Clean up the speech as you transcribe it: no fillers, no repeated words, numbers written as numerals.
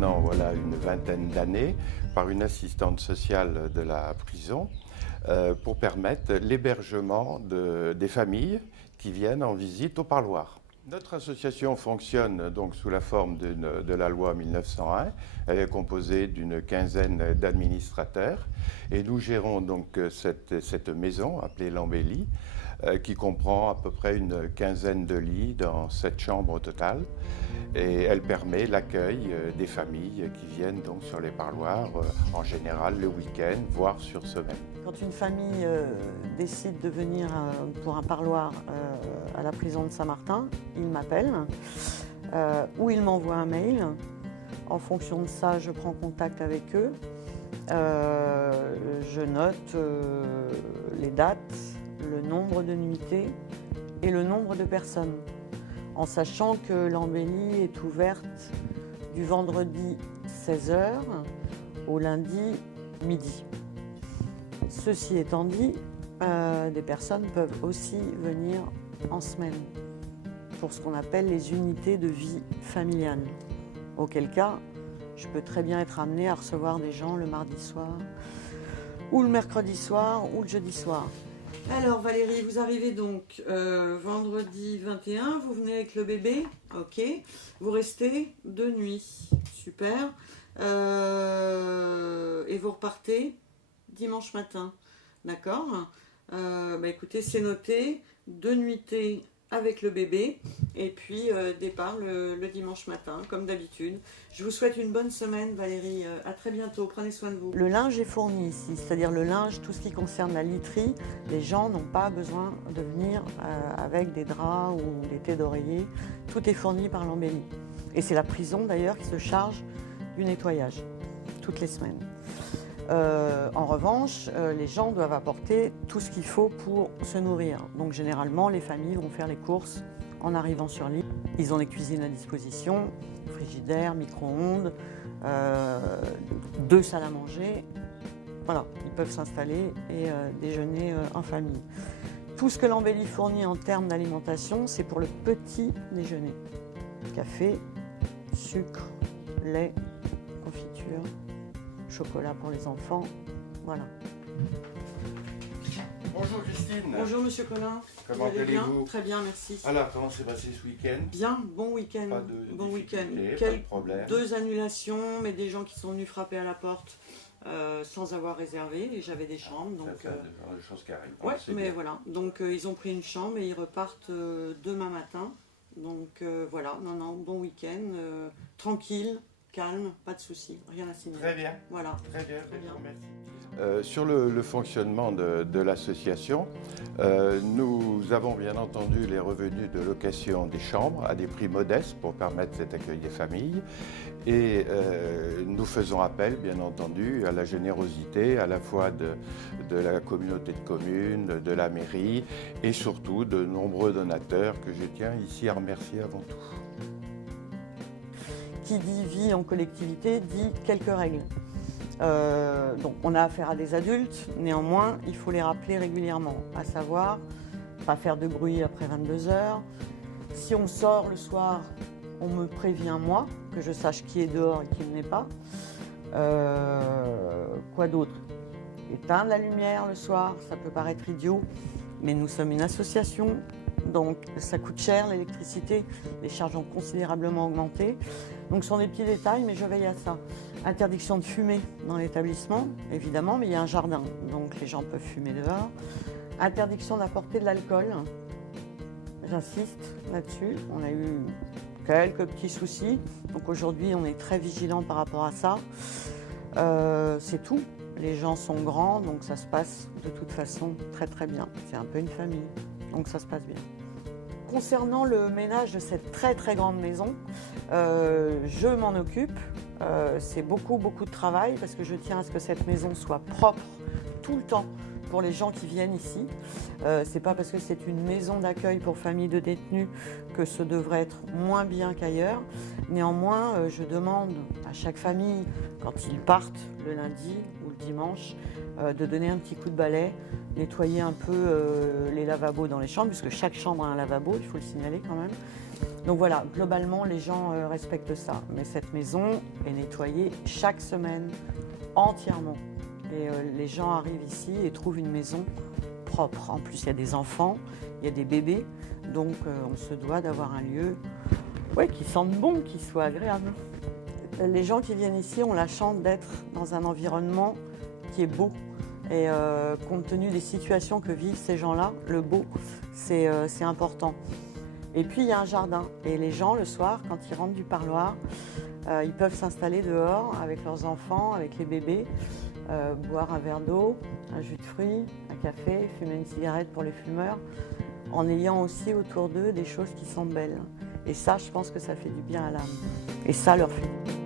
maintenant voilà, une vingtaine d'années par une assistante sociale de la prison pour permettre l'hébergement des familles qui viennent en visite au parloir. Notre association fonctionne donc sous la forme de la loi 1901. Elle est composée d'une quinzaine d'administrateurs et nous gérons donc cette maison appelée l'Embellie qui comprend à peu près une quinzaine de lits dans 7 chambres au total. Et elle permet l'accueil des familles qui viennent donc sur les parloirs en général le week-end, voire sur semaine. Quand une famille décide de venir pour un parloir à la prison de Saint-Martin, ils m'appellent ou ils m'envoient un mail. En fonction de ça, je prends contact avec eux. Je note les dates, le nombre de nuitées et le nombre de personnes, en sachant que l'Embellie est ouverte du vendredi 16h au lundi midi. Ceci étant dit, des personnes peuvent aussi venir en semaine pour ce qu'on appelle les unités de vie familiale. Auquel cas, je peux très bien être amenée à recevoir des gens le mardi soir, ou le mercredi soir, ou le jeudi soir. Alors Valérie, vous arrivez donc vendredi 21, vous venez avec le bébé, ok. Vous restez 2 nuits, super. Et vous repartez dimanche matin, d'accord. Écoutez, c'est noté, 2 nuitées avec le bébé et puis départ le dimanche matin, comme d'habitude. Je vous souhaite une bonne semaine Valérie, à très bientôt, prenez soin de vous. Le linge est fourni ici, c'est-à-dire le linge, tout ce qui concerne la literie, les gens n'ont pas besoin de venir avec des draps ou des thés d'oreiller, tout est fourni par l'Embellie. Et c'est la prison d'ailleurs qui se charge du nettoyage, toutes les semaines. En revanche, les gens doivent apporter tout ce qu'il faut pour se nourrir. Donc généralement, les familles vont faire les courses en arrivant sur l'île. Ils ont les cuisines à disposition, frigidaire, micro-ondes, 2 salles à manger. Voilà, ils peuvent s'installer et déjeuner en famille. Tout ce que l'Embellie fournit en termes d'alimentation, c'est pour le petit déjeuner. Café, sucre, lait, confiture, chocolat pour les enfants, voilà. Bonjour Christine. Bonjour Monsieur Collin. Comment allez-vous? Très bien, merci. Alors, comment s'est passé ce week-end? Bien, bon week-end. Pas de bon week-end. pas de problème. 2 annulations, mais des gens qui sont venus frapper à la porte sans avoir réservé, et j'avais des chambres. Donc, ça des choses qui arrivent. ouais, mais bien. voilà. Donc ils ont pris une chambre et ils repartent demain matin. Donc voilà, non, bon week-end, tranquille. Calme, pas de soucis, rien à signaler. Très bien. Voilà. Très bien. Très bien. Merci. Sur le fonctionnement de l'association, nous avons bien entendu les revenus de location des chambres à des prix modestes pour permettre cet accueil des familles. Et nous faisons appel, bien entendu, à la générosité à la fois de la communauté de communes, de la mairie et surtout de nombreux donateurs que je tiens ici à remercier avant tout. Qui dit vie en collectivité dit quelques règles. Donc on a affaire à des adultes, néanmoins il faut les rappeler régulièrement, à savoir pas faire de bruit après 22 heures. Si on sort le soir, on me prévient moi, que je sache qui est dehors et qui ne l'est pas. Quoi d'autre? Éteindre la lumière le soir, ça peut paraître idiot, mais nous sommes une association, donc ça coûte cher l'électricité, les charges ont considérablement augmenté. Donc ce sont des petits détails, mais je veille à ça. Interdiction de fumer dans l'établissement, évidemment, mais il y a un jardin, donc les gens peuvent fumer dehors. Interdiction d'apporter de l'alcool, j'insiste là-dessus. On a eu quelques petits soucis, donc aujourd'hui on est très vigilant par rapport à ça. C'est tout. Les gens sont grands, donc ça se passe de toute façon très très bien. C'est un peu une famille, donc ça se passe bien. Concernant le ménage de cette très très grande maison, je m'en occupe. C'est beaucoup de travail parce que je tiens à ce que cette maison soit propre tout le temps pour les gens qui viennent ici. C'est pas parce que c'est une maison d'accueil pour familles de détenus que ce devrait être moins bien qu'ailleurs. Néanmoins, je demande à chaque famille, quand ils partent le lundi ou le dimanche, de donner un petit coup de balai, nettoyer un peu les lavabos dans les chambres, puisque chaque chambre a un lavabo, il faut le signaler quand même. Donc voilà, globalement, les gens respectent ça. Mais cette maison est nettoyée chaque semaine, entièrement. Et les gens arrivent ici et trouvent une maison propre. En plus, il y a des enfants, il y a des bébés. Donc on se doit d'avoir un lieu qui sente bon, qui soit agréable. Les gens qui viennent ici ont la chance d'être dans un environnement qui est beau. Et compte tenu des situations que vivent ces gens-là, le beau, c'est important. Et puis il y a un jardin. Et les gens, le soir, quand ils rentrent du parloir, ils peuvent s'installer dehors avec leurs enfants, avec les bébés, boire un verre d'eau, un jus de fruits, un café, fumer une cigarette pour les fumeurs, en ayant aussi autour d'eux des choses qui sont belles. Et ça, je pense que ça fait du bien à l'âme. Et ça leur fait du bien.